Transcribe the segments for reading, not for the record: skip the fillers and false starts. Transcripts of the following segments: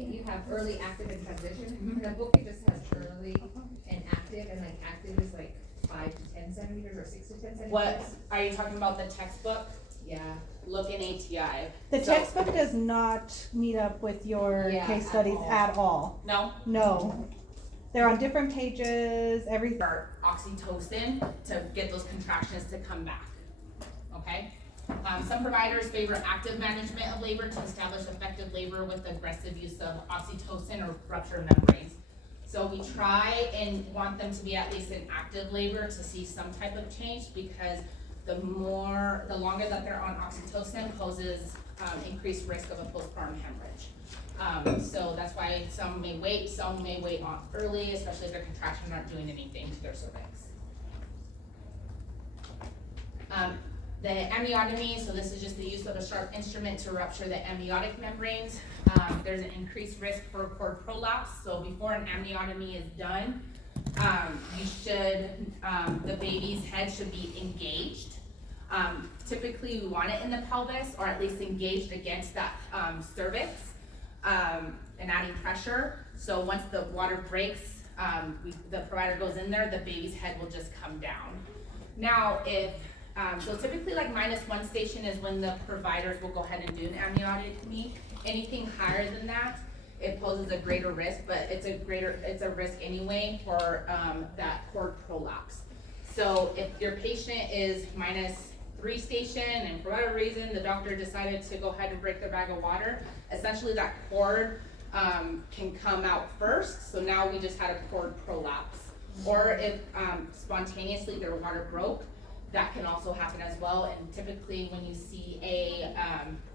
you have early, active, and transition. The book, it just has early and active, and like active is like 5 to 10 centimeters or 6 to 10 centimeters. What, are you talking about the textbook? Yeah. Look in ATI. The textbook does not meet up with your case studies at all. No? No. They're on different pages, everything. Or oxytocin to get those contractions to come back, okay? Some providers favor active management of labor to establish effective labor with aggressive use of oxytocin or rupture membranes. So we try and want them to be at least in active labor to see some type of change, because the longer that they're on oxytocin poses increased risk of a postpartum hemorrhage. So that's why some may wait on early, especially if their contractions aren't doing anything to their cervix. The amniotomy, so this is just the use of a sharp instrument to rupture the amniotic membranes. There's an increased risk for cord prolapse. So before an amniotomy is done, the baby's head should be engaged. Typically we want it in the pelvis, or at least engaged against that cervix, and adding pressure. So once the water breaks, the provider goes in there, the baby's head will just come down. Now so typically like -1 station is when the providers will go ahead and do an amniotomy. Anything higher than that, it poses a greater risk, but it's a risk anyway for that cord prolapse. So if your patient is -3 station and for whatever reason the doctor decided to go ahead and break their bag of water, essentially that cord can come out first. So now we just had a cord prolapse. Or if spontaneously their water broke, that can also happen as well. And typically when you see a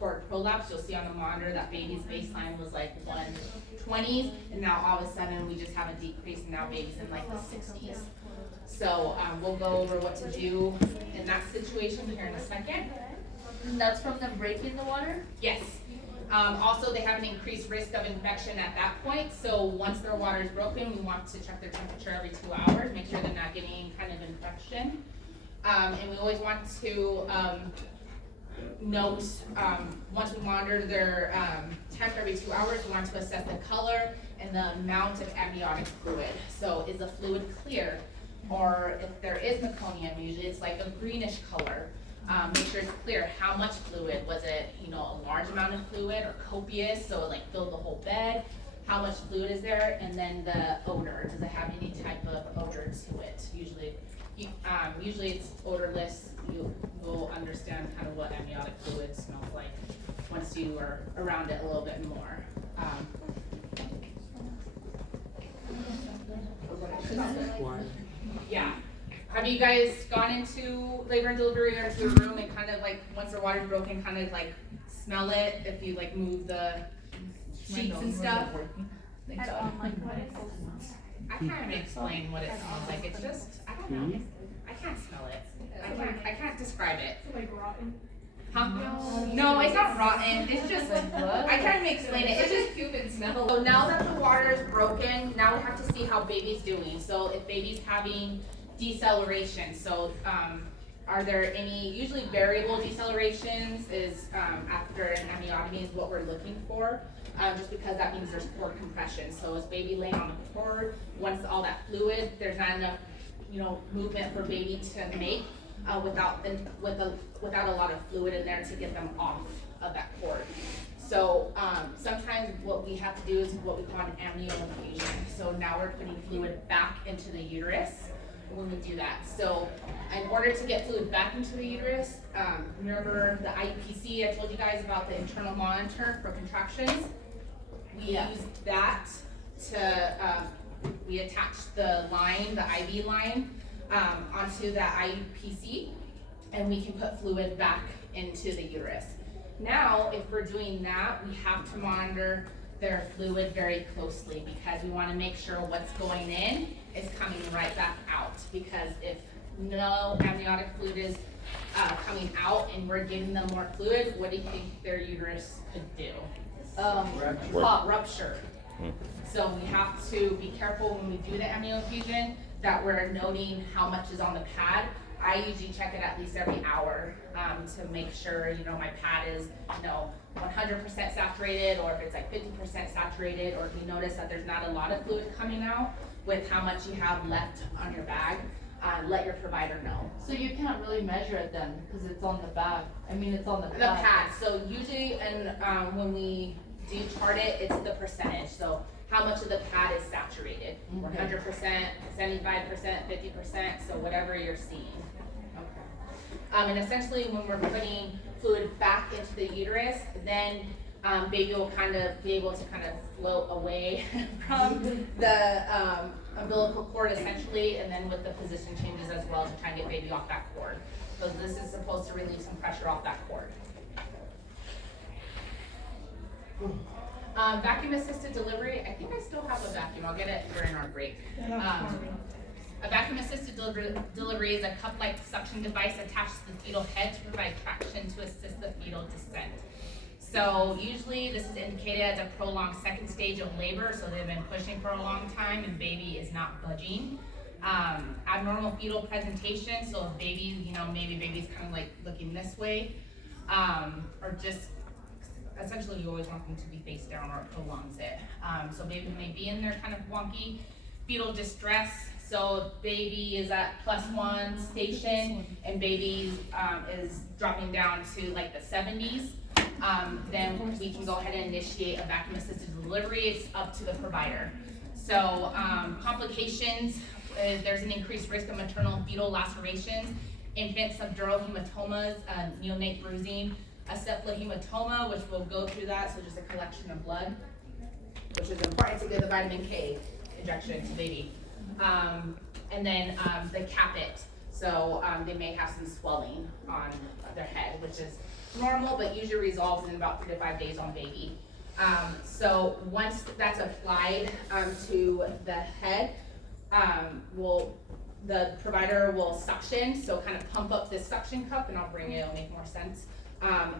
cord prolapse, you'll see on the monitor that baby's baseline was like 120s, and now all of a sudden we just have a decrease, and now baby's in like the 60s. So we'll go over what to do in that situation here in a second. And that's from them breaking the water? Yes. Also, they have an increased risk of infection at that point. So once their water is broken, we want to check their temperature every 2 hours, make sure they're not getting any kind of infection. And we always want to note, once we monitor their temp every 2 hours, we want to assess the color and the amount of amniotic fluid. So is the fluid clear? Or if there is meconium, usually it's like a greenish color. Make sure it's clear. How much fluid? Was it, a large amount of fluid or copious, so it like filled the whole bed? How much fluid is there? And then the odor. Does it have any type of odor to it? Usually it's odorless. You will understand kind of what amniotic fluid smells like once you are around it a little bit more. Yeah. Have you guys gone into labor and delivery or into a room and kind of like, once the water's broken, kind of like smell it if you like move the sheets and stuff? I can't even explain what it smells like. It's just, I don't know. I can't smell it. I can't describe it. Like rotten? Huh? No, it's not rotten. It's just, I can't even explain it. It's just Cuban smell. So now that the water is broken, now we have to see how baby's doing. So if baby's having deceleration, so are there any, usually variable decelerations is after an amniotomy is what we're looking for, just because that means there's cord compression. So is baby laying on the cord, once all that fluid, there's not enough movement for baby to make without a lot of fluid in there to get them off of that cord. So sometimes what we have to do is what we call an amnioinfusion. So now we're putting fluid back into the uterus when we do that. So in order to get fluid back into the uterus, remember the IPC, I told you guys about the internal monitor for contractions. We use that to, we attach the line, the IV line, onto the IPC, and we can put fluid back into the uterus. Now, if we're doing that, we have to monitor their fluid very closely, because we want to make sure what's going in is coming right back out. Because if no amniotic fluid is coming out and we're giving them more fluid, what do you think their uterus could do? Rupture. So we have to be careful when we do the amnioinfusion that we're noting how much is on the pad. I usually check it at least every hour to make sure my pad is 100% saturated, or if it's like 50% saturated, or if you notice that there's not a lot of fluid coming out with how much you have left on your bag, let your provider know. So you can't really measure it then, because it's on the bag. I mean, it's on the The pad. pad, so usually, and when we do chart it, it's the percentage, so how much of the pad is saturated, 100%, 75%, 50%, so whatever you're seeing. Okay. And essentially, when we're putting fluid back into the uterus, then baby will kind of be able to kind of float away from the umbilical cord essentially, and then with the position changes as well to try and get baby off that cord. So this is supposed to relieve some pressure off that cord. Vacuum assisted delivery, I think I still have a vacuum, I'll get it during our break. A vacuum assisted delivery is a cup-like suction device attached to the fetal head to provide traction to assist the fetal descent. So usually this is indicated as a prolonged second stage of labor, so they've been pushing for a long time and baby is not budging. Abnormal fetal presentation, so if baby, maybe baby's kind of like looking this way, or just essentially you always want them to be face down or it prolongs it. So baby may be in there kind of wonky. Fetal distress, so if baby is at +1 station and baby is dropping down to like the 70s, then we can go ahead and initiate a vacuum assisted delivery. It's up to the provider. So complications, there's an increased risk of maternal fetal lacerations, infant subdural hematomas, neonate bruising, a cephalohematoma, which we'll go through that, so just a collection of blood, which is important to give the vitamin K injection to baby. And then the caput, so they may have some swelling on their head, which is normal, but usually resolves in about 3 to 5 days on baby. So once that's applied to the head, the provider will suction, so kind of pump up this suction cup, and I'll bring it, it'll make more sense.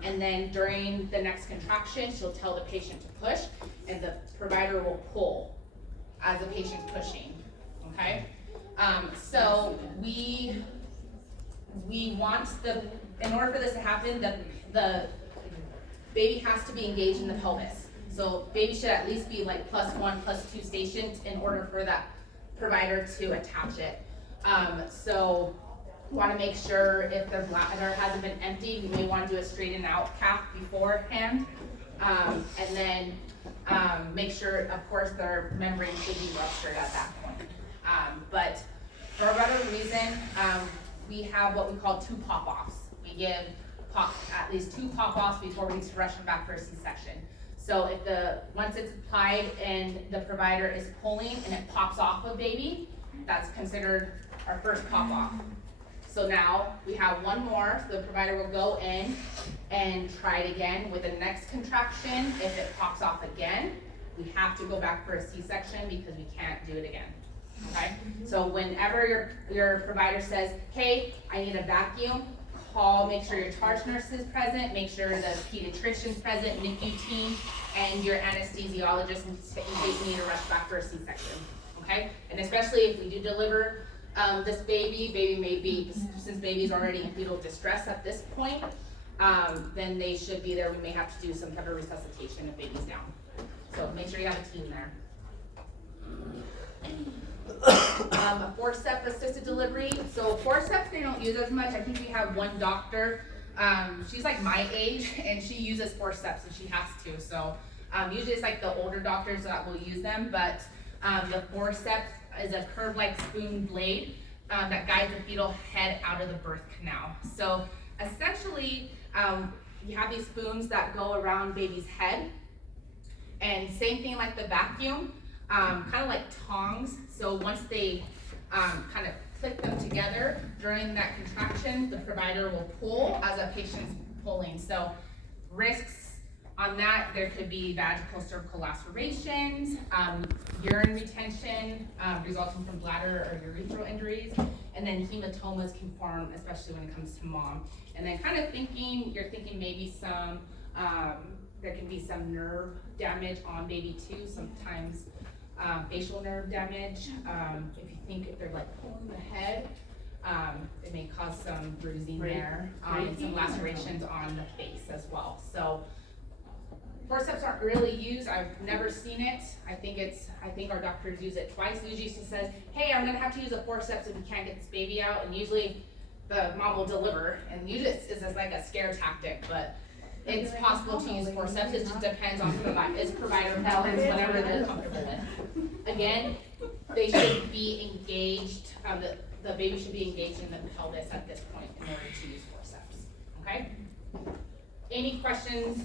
And then during the next contraction, she'll tell the patient to push, and the provider will pull as the patient's pushing, okay? So we want in order for this to happen, the baby has to be engaged in the pelvis. So baby should at least be like +1, +2 stations in order for that provider to attach it. So want to make sure if the bladder hasn't been emptied, you may want to do a straighten out calf beforehand. And then make sure, of course, their membrane should be ruptured at that point. But for whatever reason, we have what we call 2 pop-offs. We give at least 2 pop-offs before we rush them back for a C-section. So if once it's applied and the provider is pulling and it pops off of baby, that's considered our first pop-off. So now we have 1 more, so the provider will go in and try it again with the next contraction. If it pops off again, we have to go back for a C-section because we can't do it again. Okay? So whenever your provider says, hey, I need a vacuum, make sure your charge nurse is present, make sure the pediatrician's present, NICU team, and your anesthesiologist in case you need to rush back for a C-section. Okay? And especially if we do deliver this baby may be, since baby's already in fetal distress at this point, then they should be there. We may have to do some type of resuscitation if baby's down. So make sure you have a team there. A forceps assisted delivery. So forceps they don't use as much. I think we have 1 doctor. She's like my age and she uses forceps and she has to. So usually it's like the older doctors that will use them, but the forceps is a curved-like spoon blade that guides the fetal head out of the birth canal. So essentially, you have these spoons that go around baby's head, and same thing like the vacuum, kind of like tongs. So once they kind of click them together during that contraction, the provider will pull as a patient's pulling. So risks on that, there could be vaginal cervical lacerations, urine retention resulting from bladder or urethral injuries, and then hematomas can form, especially when it comes to mom. And then kind of you're thinking maybe some, there can be some nerve damage on baby too, sometimes facial nerve damage. If they're like pulling the head, it may cause some bruising there, some lacerations on the face as well. So Forceps aren't really used, I've never seen it. I think our doctors use it twice. Usually she says, hey, I'm gonna have to use a forceps if we can't get this baby out, and usually the mom will deliver, and usually it's just like a scare tactic, but it's possible to use forceps, it just depends on provider balance, whatever they're comfortable with. Again, they should be engaged, the baby should be engaged in the pelvis at this point in order to use forceps, okay? Any questions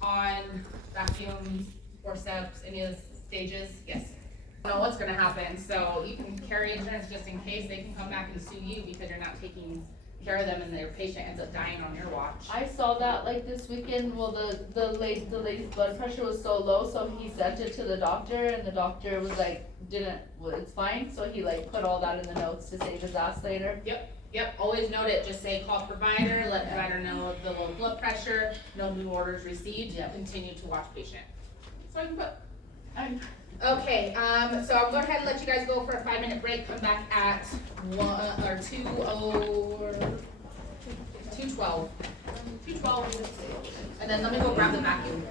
on vacuums, forceps, any of the stages? Yes. I don't know what's gonna happen, so you can carry insurance just in case. They can come back and sue you because you're not taking care of them and their patient ends up dying on your watch. I saw that like this weekend, well, the lady's blood pressure was so low, so he sent it to the doctor, and the doctor was like, it's fine, so he like put all that in the notes to save his ass later. Yep, always note it, just say call provider, let provider know of the low blood pressure, no new orders received, continue to watch patient. So I can put, okay, so I'll go ahead and let you guys go for a 5-minute break, come back at 2:12, and then let me go grab the vacuum.